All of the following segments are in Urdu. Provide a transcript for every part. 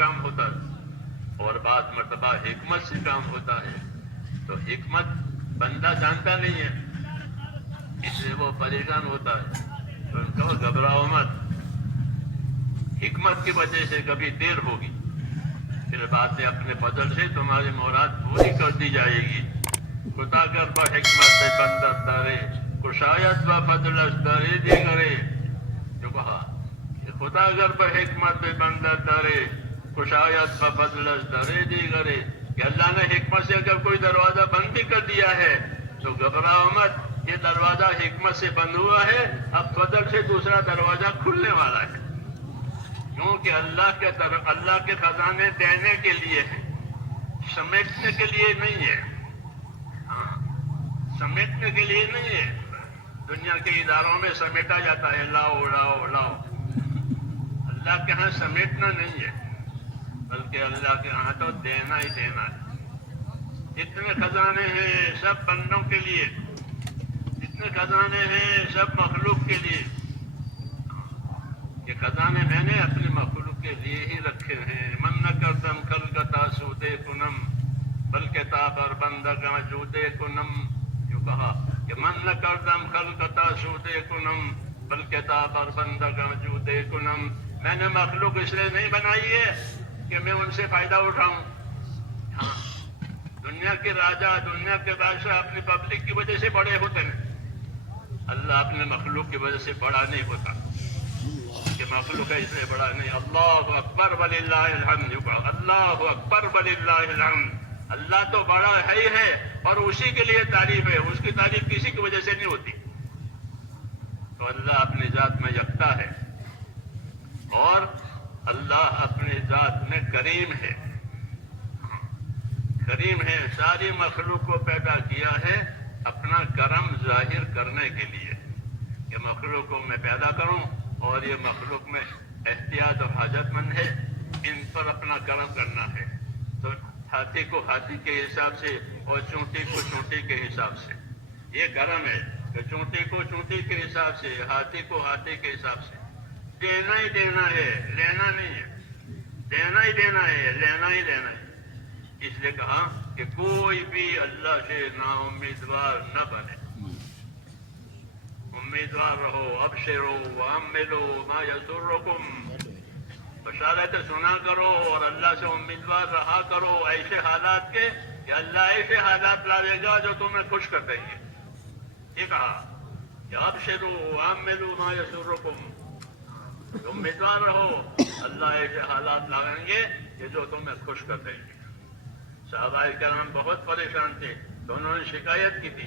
کام ہوتا ہے اور بعض مرتبہ حکمت سے کام ہوتا ہے. تو حکمت بندہ جانتا نہیں ہے، اس لیے وہ پریشان ہوتا ہے. تو ان کو گھبراؤ مت، حکمت کی وجہ سے کبھی دیر ہوگی، پھر بعد میں اپنے فضل سے تمہاری مراد پوری کر دی جائے گی. خدا کر حکمت بندہ دارے کشایت و فضل دارے دی کرے. جو کہا کہ خدا اگر پر حکمت بندہ دارے کشایت و فضل دارے دی کرے، کہ اللہ نے حکمت سے اگر کوئی دروازہ بند بھی کر دیا ہے تو گھبراؤ مت، یہ دروازہ حکمت سے بند ہوا ہے، اب فضل سے دوسرا دروازہ کھلنے والا ہے. کیونکہ اللہ کے خزانے دینے کے لیے ہیں، سمیٹنے کے لیے نہیں ہے. سمیٹنے کے لیے نہیں ہے. دنیا کے اداروں میں سمیٹا جاتا ہے، لاؤ لاؤ لاؤ. اللہ کے ہاں سمیٹنا نہیں ہے، بلکہ اللہ کے ہاں تو دینا ہی دینا ہے. جتنے خزانے ہیں سب بندوں کے لیے، جتنے خزانے ہیں سب مخلوق کے لیے. یہ خزانے میں نے اپنے مخلوق کے لیے ہی رکھے ہیں. من نہ کردم خلقتا سودے کنم بلکہ تابر بندگاں جودے کنم. جو کہا کہ من نہ کردم خلقتا سودے کنم بلکہ تابر بندگاں جودے کنم. میں نے مخلوق اس لیے نہیں بنائی ہے کہ میں ان سے فائدہ اٹھاؤں. ہاں، دنیا کے راجا، دنیا کے بادشاہ اپنی پبلک کی وجہ سے بڑے ہوتے ہیں. اللہ اپنے مخلوق کی وجہ سے بڑا نہیں ہوتا، کہ مخلوق ہے اس لیے بڑا نہیں. اللہ اکبر وللہ الحمد. اللہ اکبر وللہ الحمد. اللہ تو بڑا ہے ہی ہے اور اسی کے لیے تعریف ہے، اس کی تعریف کسی کی وجہ سے نہیں ہوتی. تو اللہ اپنی ذات میں یکتا ہے اور اللہ اپنی ذات میں کریم ہے. کریم ہے، ساری مخلوق کو پیدا کیا ہے اپنا کرم ظاہر کرنے کے لیے، کہ مخلوق کو میں پیدا کروں اور یہ مخلوق میں احتیاط اور حاجت مند ہے، ان پر اپنا کرم کرنا ہے. تو ہاتھی کو ہاتھی کے حساب سے اور چونٹی کو چونٹی کے حساب سے یہ کرم ہے، کہ چونٹی کو چونٹی کے حساب سے، ہاتھی کو ہاتھی کے حساب سے. دینا ہی دینا ہے، لینا نہیں ہے. دینا ہی دینا ہے، لینا ہی لینا ہے. اس لیے کہا کہ کوئی بھی اللہ سے نا امیدوار نہ بنے. امیدوار رہو، ابشرو واملو ما یسرکم. بشارت سنا کرو اور اللہ سے امیدوار رہا کرو ایسے حالات کے کہ اللہ ایسے حالات لاوے گا جو تمہیں خوش کر دیں گے. یہ کہا کہ ابشرو واملو ما یسرکم. امیدوار رہو، اللہ ایسے حالات لاویں گے کہ جو تمہیں خوش کر دیں گے. صحابہ کرام بہت پریشان تھے تو انہوں نے شکایت کی تھی،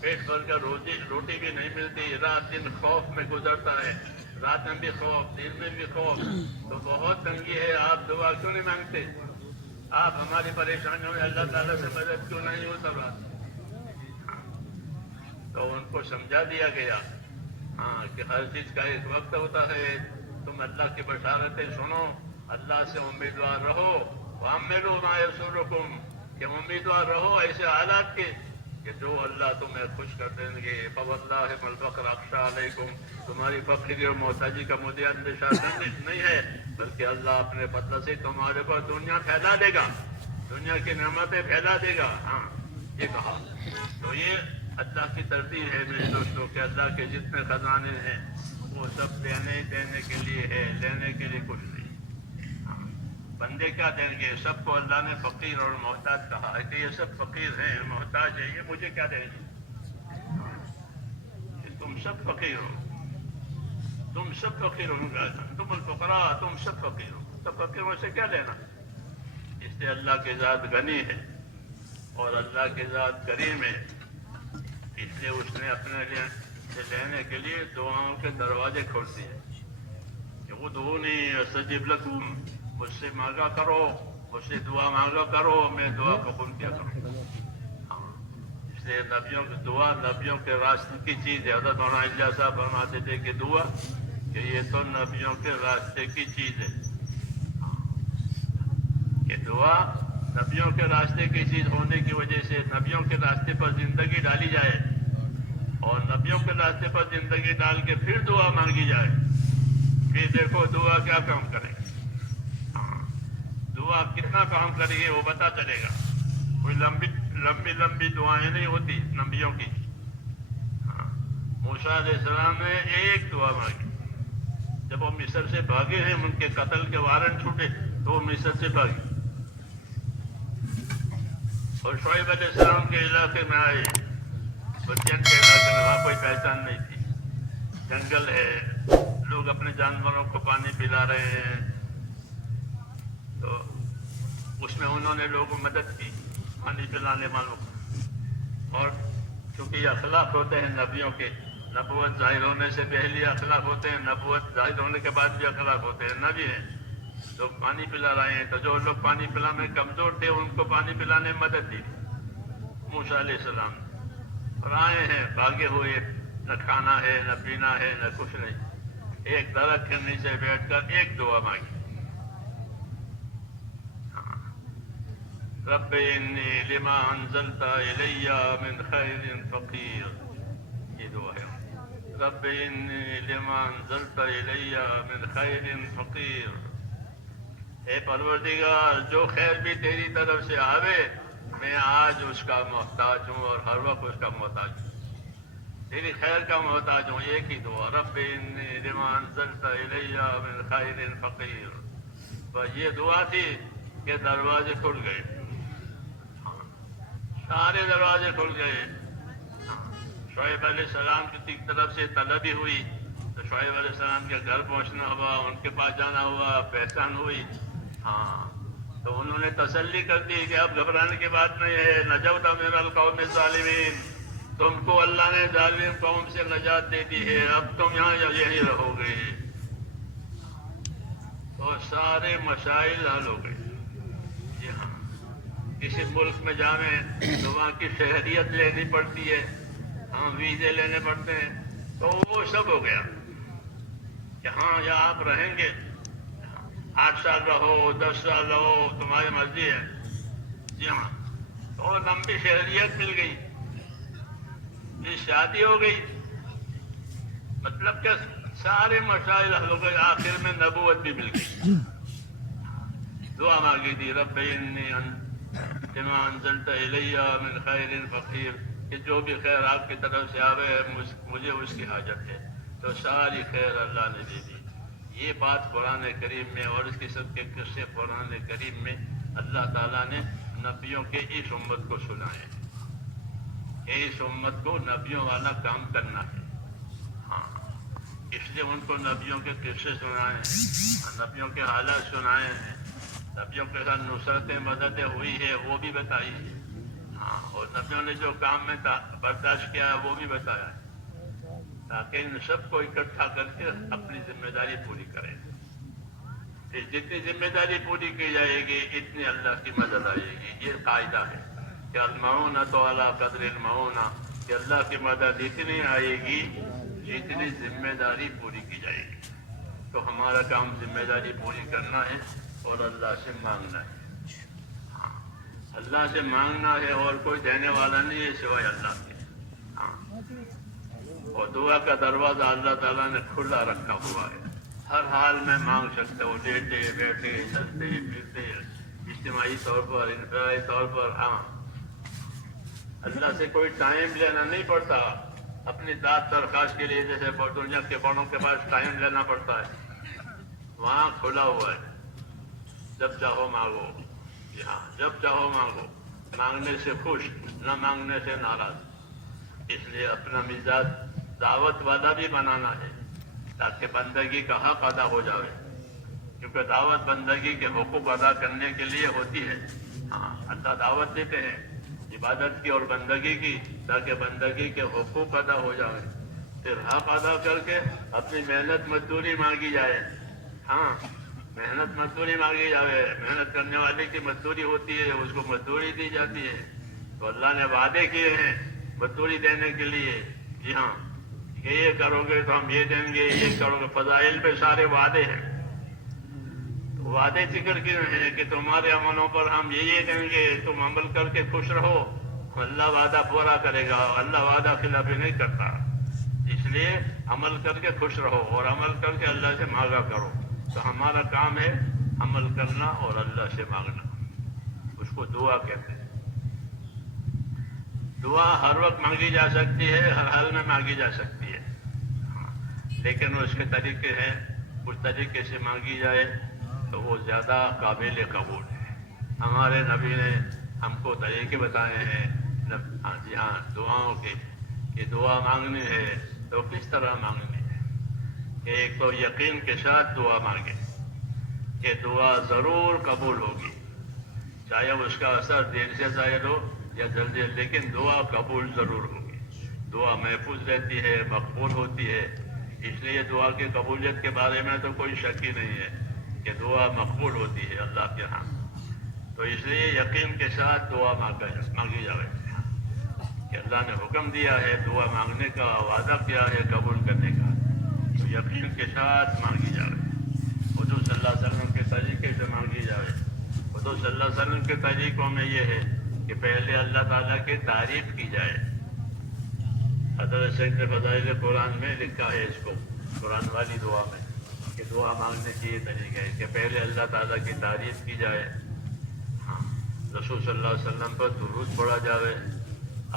پیٹ بھر کر روٹی بھی نہیں ملتی، رات دن خوف میں گزرتا ہے، رات میں بھی خوف، دن میں بھی خوف. تو بہت تنگی ہے، آپ دعا کیوں نہیں مانگتے؟ آپ ہماری پریشانیوں میں اللہ تعالیٰ سے مدد کیوں نہیں ہوتا رات؟ تو ان کو سمجھا دیا گیا ہاں کہ ہر چیز کا ایک وقت ہوتا ہے. تم اللہ کی بشارتیں سنو، اللہ سے امیدوار رہو. وَأَمِّلُوا مَا يَسُرُّكُمْ، کہ امیدوار رہو ایسے حالات کے کہ جو اللہ تمہیں خوش کر دیں گے. فَوَاللَّهِ مَا الْفَقْرَ أَخْشَىٰ عَلَيْكُمْ، تمہاری فقر اور محتاجی کا مجھے اندیشہ نہیں ہے، بلکہ اللہ اپنے فضل سے تمہارے پر دنیا پھیلا دے گا، دنیا کی نعمتیں پھیلا دے گا. ہاں، یہ کہا. تو یہ اللہ کی ترتیب ہے میرے دوستوں، کہ اللہ کے جتنے خزانے ہیں وہ سب دینے کے لیے ہے، لینے کے لیے کچھ نہیں. بندے کیا دیں گے؟ سب کو اللہ نے فقیر اور محتاج کہا ہے کہ یہ سب فقیر ہیں، محتاج ہیں، یہ مجھے کیا دیں گے؟ کہ تم سب فقیر ہو، تم سب فقیر ہو گا، تم الفقراء، تم سب فقیر ہو. تو فقیروں سے کیا لینا؟ اس لیے اللہ کی ذات غنی ہے اور اللہ کی ذات کریم ہے. اس لیے اس نے اپنے لیے لینے کے لیے دعاؤں کے دروازے کھول دیے کہ ادعونی استجب لکم، مجھ سے مانگا کرو، مجھ سے دعا مانگا کرو، میں دعا قبول کیا کروں. اس لیے نبیوں کی دعا نبیوں کے راستے کی چیز ہے. حضرت مولانا الیاس صاحب فرماتے تھے کہ دعا کہ یہ تو نبیوں کے راستے کی چیز ہے. کہ دعا نبیوں کے راستے کی چیز ہونے کی وجہ سے نبیوں کے راستے پر زندگی ڈالی جائے اور نبیوں کے راستے پر زندگی ڈال کے پھر دعا مانگی جائے. پھر دیکھو دعا کیا کام کرے. آپ کتنا کام کریں گے وہ پتہ چلے گا. کوئی لمبی دعائیں نہیں ہوتی نبیوں کی. موسیٰ علیہ السلام نے ایک دعا مانگی. جب وہ مصر سے بھاگے ہیں ان کے قتل کے وارنٹ چھوٹے تو وہ مصر سے بھاگے اور شعیب علیہ السلام کے علاقے میں آئے. مدین کے علاقے میں وہاں کوئی پہچان نہیں تھی. جنگل ہے, لوگ اپنے جانوروں کو پانی پلا رہے ہیں. تو اس میں انہوں نے لوگوں کو مدد کی پانی پلانے والوں کو. اور چونکہ یہ اخلاق ہوتے ہیں نبیوں کے, نبوت ظاہر ہونے سے پہلے اخلاق ہوتے ہیں, نبوت ظاہر ہونے کے بعد بھی اخلاق ہوتے ہیں. نبی ہیں, لوگ پانی پلا رہے ہیں تو جو لوگ پانی پلانے میں کمزور تھے ان کو پانی پلانے میں مدد دی موسیٰ علیہ السلام. اور آئے ہیں بھاگے ہوئے, نہ کھانا ہے نہ پینا ہے نہ کچھ نہیں. ایک درخت کے نیچے بیٹھ کر ایک دعا مانگی. رب انی لما انزلت الی من خیر فقیر. یہ دعا ہے. رب انی لما انزلت الی من خیر فقیر. اے پروردگار, جو خیر بھی تیری طرف سے آوے میں آج اس کا محتاج ہوں اور ہر وقت اس کا محتاج ہوں. تیری خیر کا محتاج ہوں. ایک ہی دعا, رب انی لما انزلت الی من خیر فقیر. بس یہ دعا تھی کہ دروازے کھل گئے, سارے دروازے کھل گئے. شعیب علیہ السلام کی طرف سے طلبی ہوئی تو شعیب علیہ السلام کے گھر پہنچنا ہوا, ان کے پاس جانا ہوا, پہچان ہوئی. تو انہوں نے تسلی کر دی کہ اب گھبرانے کی بات نہیں ہے. نجوت من القوم الظالمین, تم کو اللہ نے ظالم قوم سے نجات دے دی ہے, اب تم یہاں یہی رہو گے. تو سارے مسائل حل ہو گئے. جی ہاں, کسی ملک میں جاویں تو وہاں کی شہریت لینی پڑتی ہے, ویزے لینے پڑتے ہیں, تو وہ سب ہو گیا کہ ہاں یا آپ رہیں گے 8 سال رہو 10 سال رہو تمہاری مرضی ہے. جی ہاں, تو لمبی شہریت مل گئی, یہ شادی ہو گئی. مطلب کہ سارے مسائل حل ہو گئے. آخر میں نبوت بھی مل گئی. دعا مانگی تھی رب انی لما انزلت الی من خیر فقیر, کہ جو بھی خیر آپ کی طرف سے آوے مجھے اس کی حاجت ہے. تو ساری خیر اللہ نے دے دی. یہ بات قرآن کریم میں اور اس قسم کے قصے قرآن کریم میں اللہ تعالیٰ نے نبیوں کے اس امت کو سنائے. اس امت کو نبیوں والا کام کرنا ہے. اس لیے ان کو نبیوں کے قصے سنائے ہیں, نبیوں کے حالات سنائے ہیں, نبیوں کے ساتھ نصرتیں مددیں ہوئی ہے وہ بھی بتائی ہے. اور نبیوں نے جو کام میں برداشت کیا ہے وہ بھی بتایا ہے, تاکہ ان سب کو اکٹھا کر کے اپنی ذمہ داری پوری کریں. جتنی ذمہ داری پوری کی جائے گی اتنی اللہ کی مدد آئے گی. یہ قاعدہ ہے کہ المعونۃ علی قدر المعونۃ, کہ اللہ کی مدد اتنی آئے گی جتنی ذمہ داری پوری کی جائے گی. تو ہمارا کام ذمہ داری پوری کرنا ہے اور اللہ سے مانگنا ہے. اللہ سے مانگنا ہے, اور کوئی دینے والا نہیں ہے سوائے اللہ کے. اور دعا کا دروازہ اللہ تعالیٰ نے کھلا رکھا ہوا ہے. ہر حال میں مانگ سکتے ہو, لیٹے بیٹھے چلتے پھرتے, اجتماعی طور پر انفرادی طور پر. اللہ سے کوئی ٹائم لینا نہیں پڑتا اپنی ذات درخواست کے لیے, جیسے دنیا کے بڑوں کے پاس ٹائم لینا پڑتا ہے. وہاں کھلا ہوا ہے, جب چاہو مانگو. جی ہاں, جب چاہو مانگو. مانگنے سے خوش, نہ مانگنے سے ناراض. اس لیے اپنا مزاج دعوت والا بھی بنانا ہے تاکہ بندگی کا حق ادا ہو جائے. کیونکہ دعوت بندگی کے حقوق ادا کرنے کے لیے ہوتی ہے. اللہ دعوت دیتے ہیں عبادت کی اور بندگی کی, تاکہ بندگی کے حقوق ادا ہو جائے. پھر حق ادا کر کے اپنی محنت مزدوری مانگی جائے. محنت مزدوری مانگی جائے. محنت کرنے والے کی مزدوری ہوتی ہے, اس کو مزدوری دی جاتی ہے. تو اللہ نے وعدے کیے ہیں مزدوری دینے کے لیے. جی ہاں, کہ یہ کرو گے تو ہم یہ دیں گے, یہ کرو گے. فضائل پہ سارے وعدے ہیں. تو وعدے ذکر کیے ہیں کہ تمہارے عملوں پر ہم یہ دیں گے, تم عمل کر کے خوش رہو. اللہ وعدہ پورا کرے گا, اللہ وعدہ خلافی نہیں کرتا. اس لیے عمل کر کے خوش رہو اور عمل کر کے اللہ سے مانگا کرو. تو ہمارا کام ہے عمل کرنا اور اللہ سے مانگنا. کو دعا کہتے ہیں. دعا ہر وقت مانگی جا سکتی ہے، ہر حال میں مانگی جا سکتی ہے، لیکن اس کے طریقے ہیں. اس طریقے سے مانگی جائے تو وہ زیادہ قابل قبول ہے. ہمارے نبی نے ہم کو طریقے بتائے ہیں. جی ہاں، دعاؤں کے کہ دعا مانگنی ہے تو کس طرح مانگنی ہے. کہ ایک تو یقین کے ساتھ دعا مانگے کہ دعا ضرور قبول ہوگی، چاہے اس کا اثر دیر سے ظاہر ہو یا جلدی، لیکن دعا قبول ضرور ہوگی. دعا محفوظ رہتی ہے، مقبول ہوتی ہے. اس لیے دعا کی قبولیت کے بارے میں تو کوئی شک ہی نہیں ہے کہ دعا مقبول ہوتی ہے اللہ کے ہاں. تو اس لیے یقین کے ساتھ دعا مانگی جائے کہ اللہ نے حکم دیا ہے دعا مانگنے کا، وعدہ کیا ہے قبول کرنے کا، تو یقین کے ساتھ مانگی جائے. حضور صلی اللہ علیہ وسلم کے طریقے سے مانگی جائے. حضور صلی اللہ علیہ وسلم کے طریقوں میں یہ ہے کہ پہلے اللہ تعالیٰ کی تعریف کی جائے. حضرت شیخ نے فضائل قرآن میں لکھا ہے اس کو، قرآن والی دعا میں، کہ دعا مانگنے کی یہ طریقہ ہے کہ پہلے اللہ تعالیٰ کی تعریف کی جائے. ہاں، رسول صلی اللہ علیہ وسلم پر درود پڑھا جائے،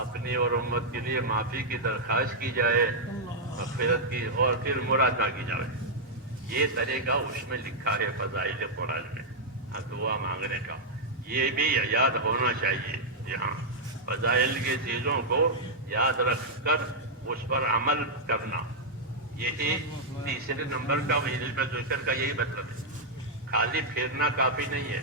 اپنی اور امت کے لیے معافی کی درخواست کی جائے، مغفرت کی، اور پھر مراد مانگی جائے. یہ طریقہ اس میں لکھا ہے فضائل قرآن میں دعا مانگنے کا. یہ بھی یاد ہونا چاہیے. جی ہاں، فضائل کی چیزوں کو یاد رکھ کر اس پر عمل کرنا، یہی تیسرے نمبر کا علم ذکر کا یہی مطلب ہے. خالی پھرنا کافی نہیں ہے،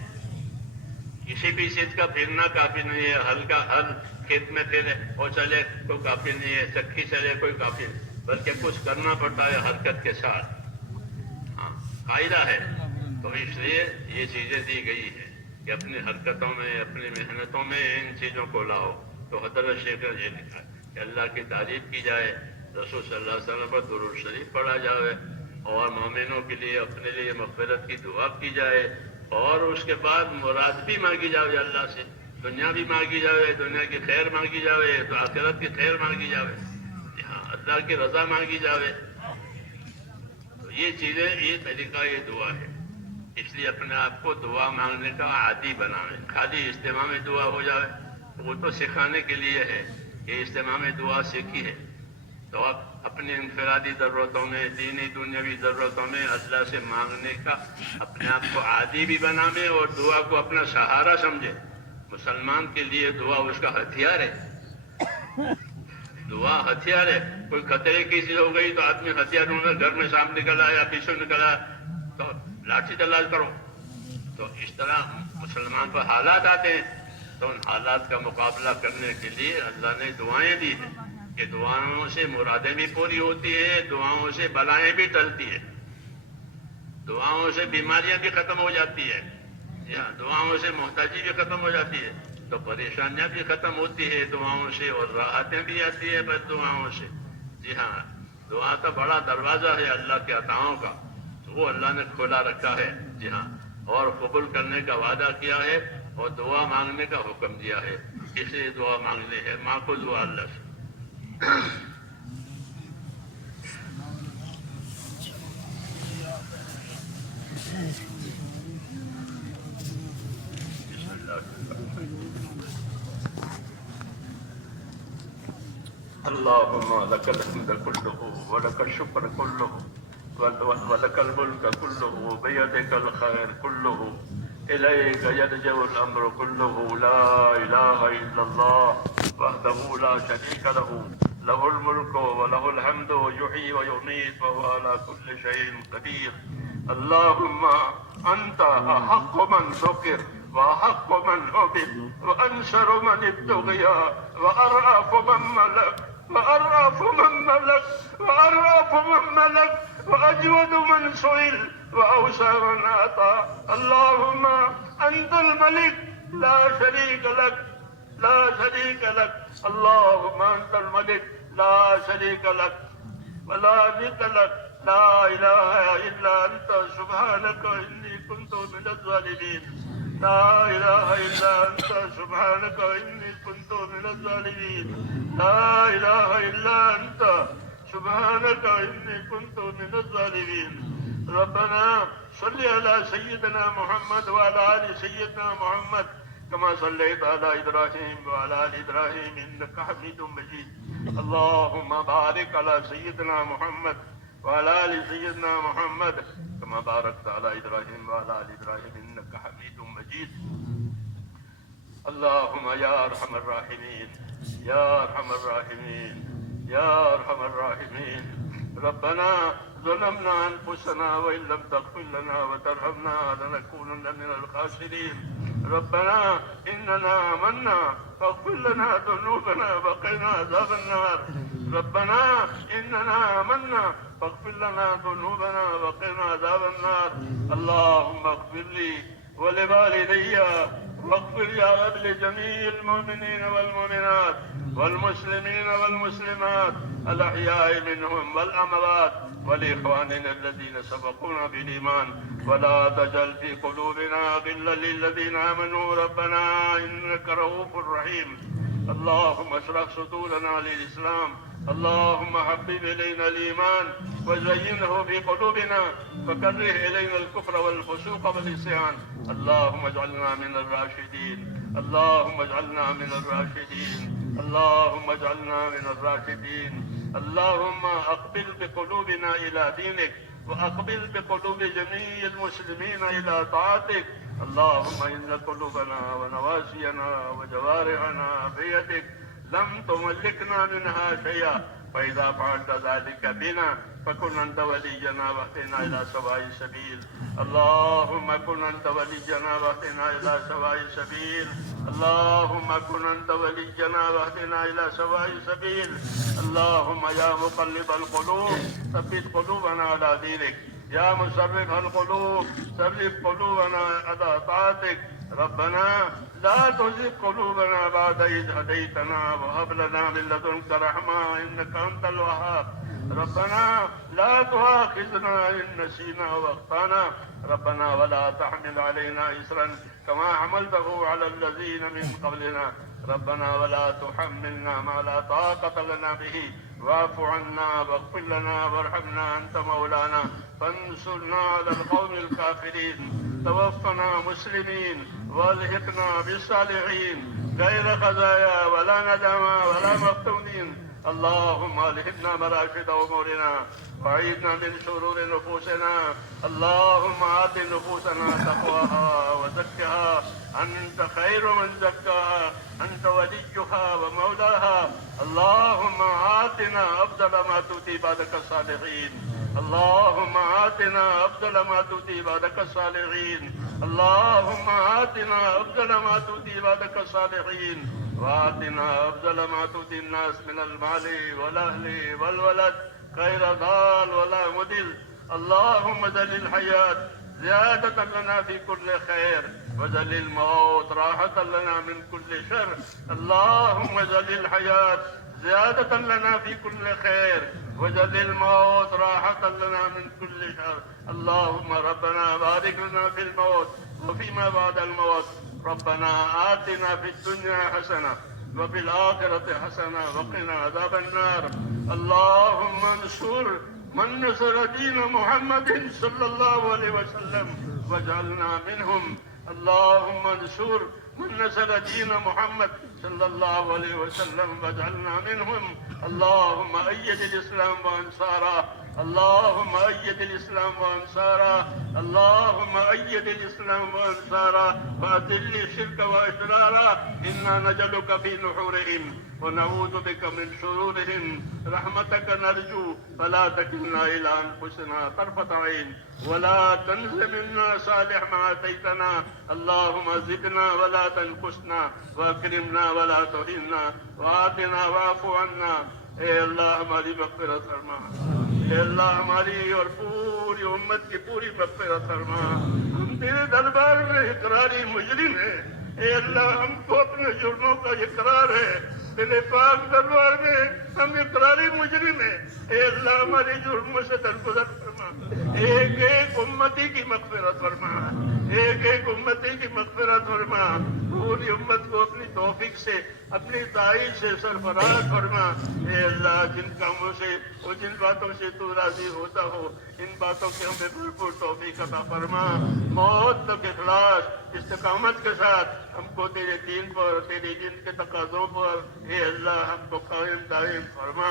کسی بھی چیز کا پھرنا کافی نہیں ہے. ہلکا ہل کھیت میں پھرے اور چلے تو کافی نہیں ہے، چکی چلے کوئی کافی نہیں، بلکہ کچھ کرنا پڑتا ہے حرکت کے ساتھ. ہاں، قاعدہ ہے. تو اس لیے یہ چیزیں دی گئی ہیں کہ اپنی حرکتوں میں، اپنی محنتوں میں ان چیزوں کو لاؤ. تو حضرت شیخ نے یہ لکھا کہ اللہ کی تعریف کی جائے، رسول صلی اللہ علیہ وسلم پر درود شریف پڑھا جائے، اور مومنوں کے لیے اپنے لیے مغفرت کی دعا کی جائے، اور اس کے بعد مراد بھی مانگی جائے اللہ سے. دنیا بھی مانگی جائے، دنیا کی خیر مانگی جائے، تو آخرت کی خیر مانگی جائے. یہاں اللہ کی رضا مانگی جائے. تو یہ چیزیں، یہ طریقہ، یہ دعا ہے. اس لیے اپنے آپ کو دعا مانگنے کا عادی بنائیں. خالی اجتماع میں دعا ہو جائے وہ تو سکھانے کے لیے ہے کہ اجتماع میں دعا سیکھی ہے، تو آپ اپنی انفرادی ضرورتوں میں، دینی دنیاوی ضرورتوں میں اللہ سے مانگنے کا اپنے آپ کو عادی بھی بنائیں، اور دعا کو اپنا سہارا سمجھے. مسلمان کے لیے دعا اس کا ہتھیار ہے. دعا ہتھیار ہے. کوئی خطرے کی چیز ہو گئی تو آدمی ہتھیار ڈھونڈ کر گھر میں سامنے نکل آیا، پیچھے نکل آیا تو لاٹھی تلاش کرو. تو اس طرح مسلمان پر حالات آتے ہیں، تو ان حالات کا مقابلہ کرنے کے لیے اللہ نے دعائیں دی ہیں کہ دعاؤں سے مرادیں بھی پوری ہوتی ہیں، دعاؤں سے بلائیں بھی ٹلتی ہیں، دعاؤں سے بیماریاں بھی ختم ہو جاتی ہیں، دعاؤں سے محتاجی بھی ختم ہو جاتی ہے، تو پریشانیاں بھی ختم ہوتی ہے دعاؤں سے، اور راحتیں بھی آتی ہیں بس دعاؤں سے. جی ہاں، دعا کا بڑا دروازہ ہے اللہ کے عطاؤں کا، وہ اللہ نے کھولا رکھا ہے. جی ہاں، اور قبول کرنے کا وعدہ کیا ہے، اور دعا مانگنے کا حکم دیا ہے. اس لیے دعا مانگنی ہے، ماں کو دعا اللہ سے. اللهم لك الحمد كله ولك الشكر كله ولك الملك كله بيدك الخير كله إليك يرجع الأمر كله. لا إله إلا الله وحده لا شريك له، له الملك وله الحمد يحيي ويميت وهو على كل شيء قدير. اللهم أنت أحق من ذكر وأحق من عبد وأنصر من ابتغي وأرأف من ملك وأرأف من ملك وأرأف من ملك وأجود من سئل وأوسع من أعطى. اللهم أنت الملك لا شريك لك، لا شريك لك. اللهم أنت الملك لا شريك لك ولا ند لك. لا إله إلا أنت سبحانك إني كنت من الظالمين. لا إله إلا أنت سبحانك إني كنت من الظالمين. لا إله إلا أنت سبحانك إني كنت من الظالمين. ربنا صل على سيدنا محمد وعلى آل سيدنا محمد كما صليت على إبراهيم وعلى آل إبراهيم إنك حميد مجيد. اللهم بارك على سيدنا محمد وعلى آل سيدنا محمد كما باركت على إبراهيم وعلى آل إبراهيم إنك حميد مجيد. اللهم يا أرحم الراحمين يا أرحم الراحمين يا أرحم الراحمين. ربنا ظلمنا أنفسنا وإن لم تغفر لنا وترحمنا لنكونن من الخاسرين. ربنا إننا آمنا فاغفر لنا ذنوبنا وقنا عذاب النار. ربنا إننا آمنا فاغفر لنا ذنوبنا وقنا عذاب النار. اللهم اغفر لي ولوالدي واغفر يا رب لجميع المؤمنين والمؤمنات والمسلمين والمسلمات الأحياء منهم والأموات ولإخواننا الذين سبقونا بالإيمان ولا تجعل في قلوبنا غلا للذين آمنوا ربنا إنك رؤوف رحيم. اللهم اشرح صدورنا للإسلام. اللهم حبب إلينا الإيمان وزينه في قلوبنا وكره إلينا الكفر والفسوق والعصيان. اللهم اجعلنا من الراشدين. اللهم اجعلنا من الراشدين. اللهم اجعلنا من الراشدين. اللهم أقبل بقلوبنا إلى دينك وأقبل بقلوب جميع المسلمين إلى طاعتك. اللهم إن قلوبنا ونواسينا وجوارحنا بيدك لم تملكنا منها شيئا فإذا فعلت ذلك بنا فكن أنت ولينا واهدنا إلى سواء السبيل. اللهم كن أنت ولينا واهدنا إلى سواء السبيل. اللهم كن أنت ولينا واهدنا إلى سواء السبيل. اللهم يا مقلب القلوب ثبت قلوبنا على دينك. يا مصرف القلوب صرف قلوبنا على طاعتك. ربنا لا تزغ قلوبنا بعد إذ هديتنا وهب لنا من لدنك رحمة إنك أنت الوهاب. ربنا لا تؤاخذنا إن نسينا وأخطأنا. ربنا ولا تحمل علينا إصرا كما حملته على الذين من قبلنا. ربنا ولا تحملنا ما لا طاقة لنا به واعف عنا واغفر لنا وارحمنا أنت مولانا فانصرنا على القوم الكافرين. توفنا مسلمين والحقنا بالصالحين غير خزايا ولا ندما ولا مفتونين. اللهم الهمنا مراشد امورنا وعيدنا من شرور نفوسنا. اللهم آت نفوسنا تقواها وزكها أنت خير من زكاها أنت وليها ومولاها. اللهم آتنا أفضل ما تؤتي عبادك الصالحين. اللهم آتنا أفضل ما تؤتي عبادك الصالحين. اللهم آتنا أفضل ما تؤتي عبادك الصالحين وآتنا أفضل ما تؤتي الناس من المال والأهل والولد خير ضال ولا مضل. اللهم اجعل الحياة زيادة لنا في كل خير واجعل الموت راحة لنا من كل شر. اللهم اجعل الحياة زيادة لنا في كل خير واجعل الموت راحة لنا من كل شر. اللهم ربنا بارك لنا في الموت وفيما بعد الموت. ربنا آتنا في الدنيا حسنة وفي الآخرة حسنة وقنا عذاب النار. اللهم انصر من نصر دين محمد صلى الله عليه وسلم واجعلنا منهم. اللهم انصر من نصر دين محمد صلى الله عليه وسلم واجعلنا منهم. اللهم أيد الإسلام وأنصاره. اللهم أيد الإسلام وأنصاره. اللهم أيد الإسلام وأنصاره وأذل الشرك وأشراره. إنا نجعلك في نحورهم ونعوذ بك من شرورهم. رحمتك نرجو فلا تكلنا إلى أنفسنا طرفة عين ولا تنس منا صالح ما آتيتنا. اللهم زدنا ولا تنقصنا واكرمنا ولا تهنا وآتنا واعف عنا. اے اللہ ہماری مغفرت فرما. اے اللہ ہماری اور پوری امت کی پوری مغفرت فرما. ہم تیرے دربار میں اقراری مجرم ہیں. اے اللہ ہم کو اپنے جرموں کا اقرار ہے. تیرے پاک دربار میں ہم اقراری مجرم ہیں. اے اللہ ہماری جرموں سے درگزر فرما. ایک ایک امتی کی مغفرت فرما. ایک ایک امتی کی مغفرت فرما. پوری امت کو اپنی توفیق سے اپنی تائید سے سرفراز فرما۔ اے اللہ جن کاموں سے اور جن باتوں سے تو راضی ہوتا ہو ان باتوں کی ہمیں بھرپور توفیق عطا فرما۔ موت تک اخلاص استقامت کے ساتھ ہم کو تیرے دین پر تیرے دین کے تقاضوں پر اے اللہ ہم کو قائم دائم فرما۔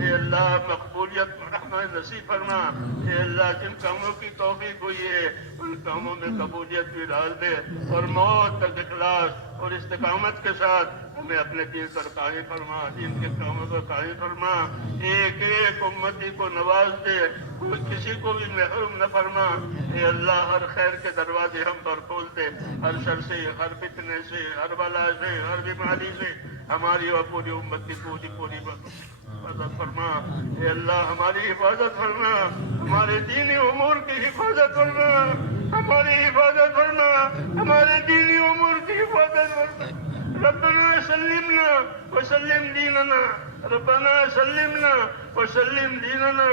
اے اللہ مقبولیت رحمت نصیب فرما۔ اے اللہ جن کاموں کی توفیق ہوئی ہے ان کاموں میں قبولیت بھی ڈال دے اور موت تک اخلاص اور استقامت کے ساتھ ہمیں اپنے دین پر قائم فرما، دین کے کاموں پر قائم فرما۔ ایک ایک امتی کو نواز دے، کوئی کسی کو بھی محروم نہ فرما۔ اے اللہ ہر خیر کے دروازے ہم پر کھول دے، ہر شر سے، ہر فتنے سے، ہر بلا سے، ہر بیماری سے ہماری اور پوری امت کی پوری حفاظت فرما۔ اے اللہ ہماری حفاظت فرما، ہمارے دینی امور کی حفاظت فرما، ہماری حفاظت فرما، ہمارے دینی امور کی حفاظت فرما۔ ربنا سلمنا وسلم دیننا، ربنا سلمنا وسلم دیننا،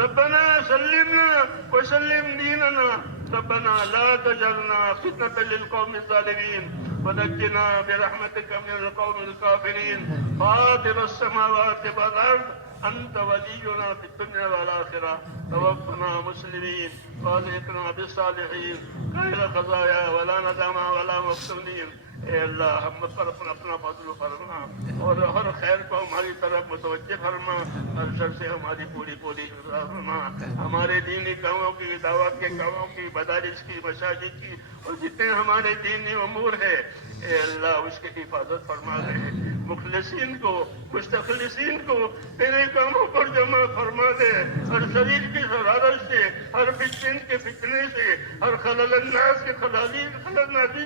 ربنا سلمنا وسلم دیننا، ربنا لا تجعلنا فتنة للقوم الظالمين ونجنا برحمتك من القوم الكافرين فاطر السماوات والأرض أنت ولينا في الدنيا والآخرة توفنا مسلمين والحقنا بالصالحين غير خزايا ولا ندامى ولا مفتونين۔ اے اللہ ہم پر اپنا فضل فرما اور ہر خیر کو ہماری طرف متوجہ فرما، ہر شر سے ہماری پوری فرما۔ ہمارے دینی کاموں کی، دعوت کے کاموں کی، مدارس کی، مساجد کی اور جتنے ہمارے دینی امور ہے اے اللہ اس کی حفاظت فرما دے۔ مخلصین کو، مستخلصین کو تیرے کاموں پر جمع فرما دے، ہر شریر کی شرارت سے، ہر فتن کے فتنے سے، ہر خلل الناس کے خلل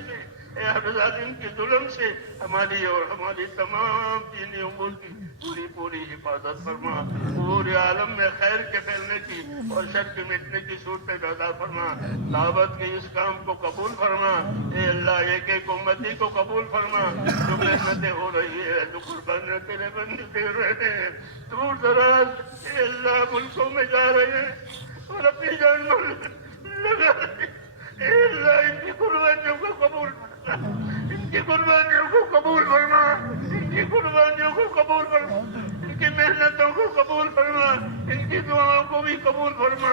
سے، اے ہر ظالم کے ظلم سے ہماری اور ہماری تمام دینی امور کی پوری حفاظت فرما۔ پورے عالم میں خیر کے پھیلنے کی اور شر کے مٹنے کی صورتیں پیدا فرما۔ دعوت کے اس کام کو قبول فرما۔ اے اللہ ایک ایک امتی کو قبول فرما۔ جو محنتیں ہو رہی ہے، جو قربانیاں تیرے بندے دے رہے ہیں، دور دراز اے اللہ ملکوں میں جا رہے ہیں اور اپنی جان لگا رہے ہیں، اے اللہ ان کی قربانیوں کو قبول فرما، ان کی قربانیوں کو قبول فرما، ان کی قربانیوں کو قبول فرما، ان کی محنتوں کو قبول فرما، ان کی دعاؤں کو بھی قبول فرما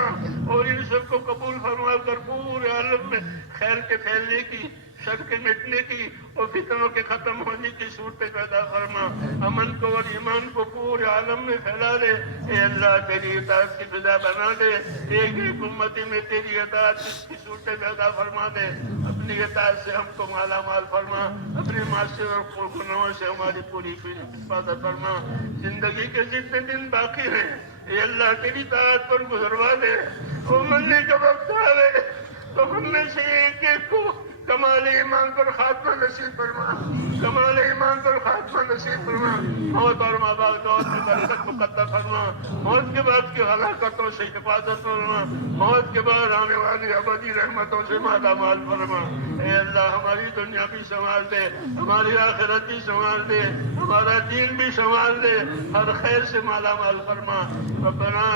اور ان سب کو قبول فرما کر پورے عالم میں خیر کے پھیلنے کی، شر کے مٹنے کی اور فتنوں کے ختم ہونے کی صورتیں پیدا فرما۔ امن کو اور ایمان کو پورے عالم میں پھیلا دے۔ اے اللہ تیری اطاعت کی فضا بنا دے، ایک ایک امتی میں تیری اطاعت کی صورتیں پیدا فرما دے۔ اپنی اطاعت سے ہم کو مالا مال فرما، اپنے معاشرے اور گناہوں سے ہماری پوری حفاظت فرما۔ زندگی کے جتنے دن باقی ہیں اے اللہ تیری اطاعت پر گزروا دے۔ وہ مرنے کا وقت آئے تو ہم میں سے ایک ایک کو کمال ایمان پر خاتمہ نصیب فرما، کمال ایمان پر خاتمہ نصیب فرما۔ موت اور ماں باپ دور میں برکت مقدر فرما، موت کے بعد کی ہلاکتوں سے حفاظت فرما، موت کے بعد آنے والی ابدی رحمتوں سے مالا مال فرما۔ اے اللہ ہماری دنیا بھی سنبھال دے، ہماری آخرت بھی سنبھال دے، ہمارا دین بھی سنبھال دے، ہر خیر سے مالا مال فرما۔ ربنا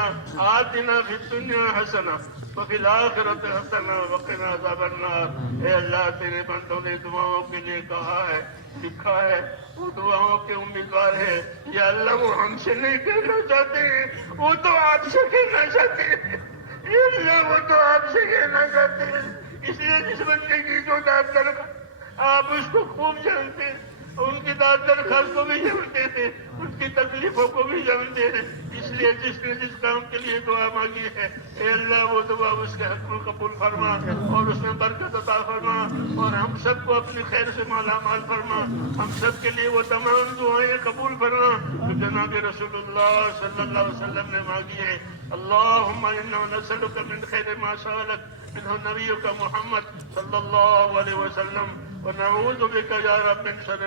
آتنا فی الدنیا حسنہ وفی الآخرۃ حسنہ وقنا عذاب النار۔ اے اللہ تیرے بندوں نے دعاؤں کے لیے کہا ہے، لکھا ہے، وہ دعاؤں کے امیدوار ہے۔ یا اللہ وہ ہم سے نہیں کہنا چاہتے ہیں، وہ تو آپ سے کہنا چاہتے ہیں۔ اے اللہ وہ تو آپ سے کہنا چاہتے ہیں، اس لیے جس بندے کی جو داد درخواست آپ اس کو خوب جانتے ہیں، ان کی داد درخواست کو بھی جانتے ہیں، ان کی تکلیفوں کو بھی جانتے ہیں، اس لیے جس نے جس کام کے لیے دعا مانگی ہے اے اللہ وہ دعا اس کے حق میں قبول فرما اور اس میں برکت عطا فرما اور ہم سب کو اپنی خیر سے مالا مال فرما۔ ہم سب کے لیے وہ تمام دعائیں قبول فرما جو جناب رسول اللہ صلی اللہ علیہ وسلم نے مانگی ہے۔ اللہم انا نسألک من خیر ما سألک منہ نبیک محمد صلی اللہ علیہ وسلم ونعوذ بک یا رب من شر